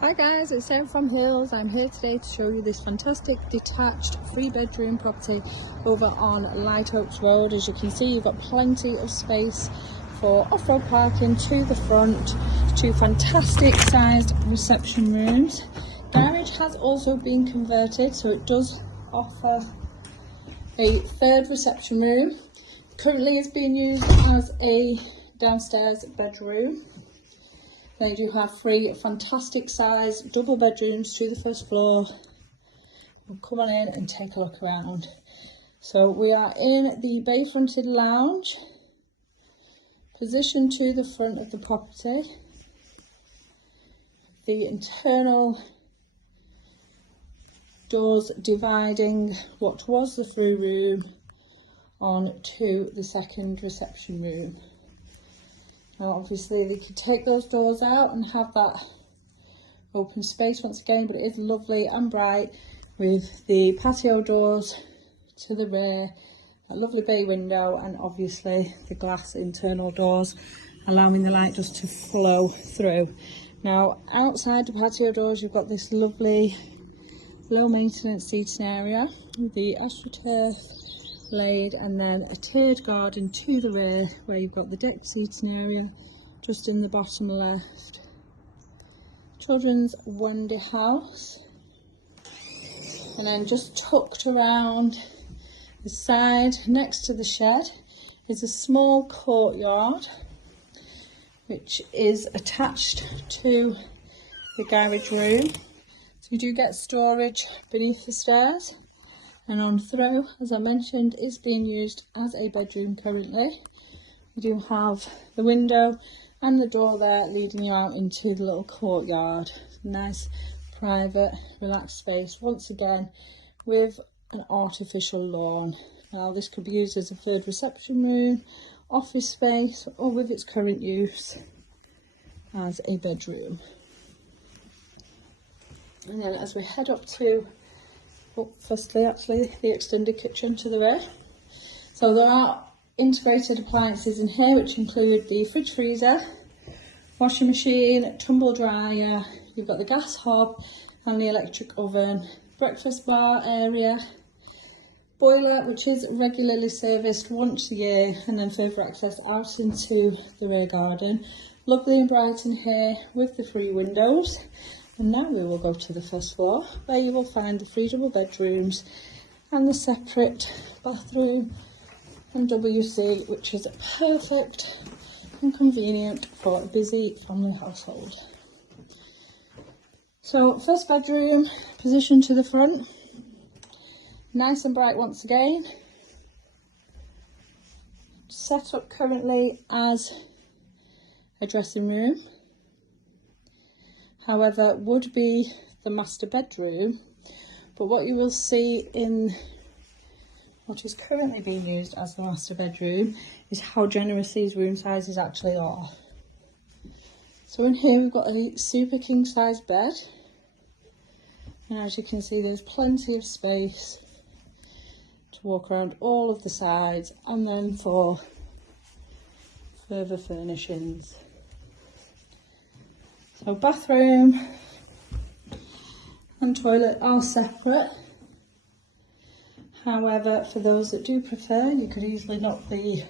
Hi guys, it's Sarah from Hills. I'm here today to show you this fantastic detached 3-bedroom property over on Light Oaks Road. As you can see, you've got plenty of space for off-road parking to the front, 2 fantastic sized reception rooms. Garage has also been converted, so it does offer a 3rd reception room. Currently it's being used as a downstairs bedroom. They do have 3 fantastic size double bedrooms to the first floor. We'll come on in and take a look around. So we are in the bay fronted lounge, positioned to the front of the property. The internal doors dividing what was the through room on to the 2nd reception room. Now obviously they could take those doors out and have that open space once again, but it is lovely and bright with the patio doors to the rear, that lovely bay window, and obviously the glass internal doors allowing the light just to flow through. Now outside the patio doors you've got this lovely low maintenance seating area with the astroturf laid, and then a tiered garden to the rear where you've got the deck seating area just in the bottom left. Children's Wendy house, and then just tucked around the side next to the shed is a small courtyard which is attached to the garage room, so you do get storage beneath the stairs. And on through, as I mentioned, is being used as a bedroom currently. We do have the window and the door there leading you out into the little courtyard. Nice, private, relaxed space, once again with an artificial lawn. Now this could be used as a 3rd reception room, office space, or with its current use as a bedroom. And then as we head up to firstly actually the extended kitchen to the rear. So there are integrated appliances in here which include the fridge freezer, washing machine, tumble dryer, you've got the gas hob and the electric oven, breakfast bar area, boiler which is regularly serviced once a year, and then further access out into the rear garden. Lovely and bright in here with the 3 windows. And now we will go to the first floor where you will find the 3 double bedrooms and the separate bathroom and WC, which is perfect and convenient for a busy family household. So first bedroom positioned to the front, nice and bright once again, set up currently as a dressing room. However, would be the master bedroom, but what you will see in what is currently being used as the master bedroom is how generous these room sizes actually are. So in here we've got a super king size bed, and as you can see there's plenty of space to walk around all of the sides, and then for further furnishings. So bathroom and toilet are separate. However, for those that do prefer, you could easily knock the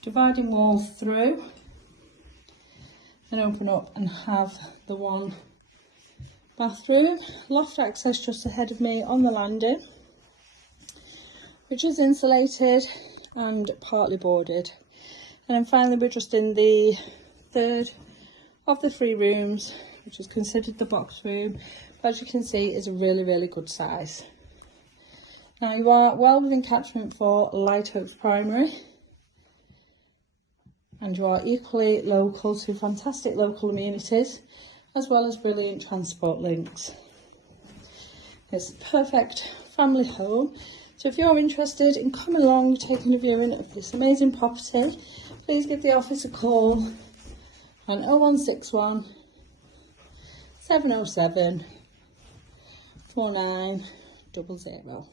dividing wall through and open up and have the 1 bathroom. Loft access just ahead of me on the landing, which is insulated and partly boarded. And then finally we're just in the 3rd of the 3 rooms, which is considered the box room, but as you can see is a really good size. Now you are well within catchment for Light Oaks Primary, and you are equally local to fantastic local amenities as well as brilliant transport links. It's a perfect family home, so if you're interested in coming along taking a viewing of this amazing property, please give the office a call on 0161 707 4900.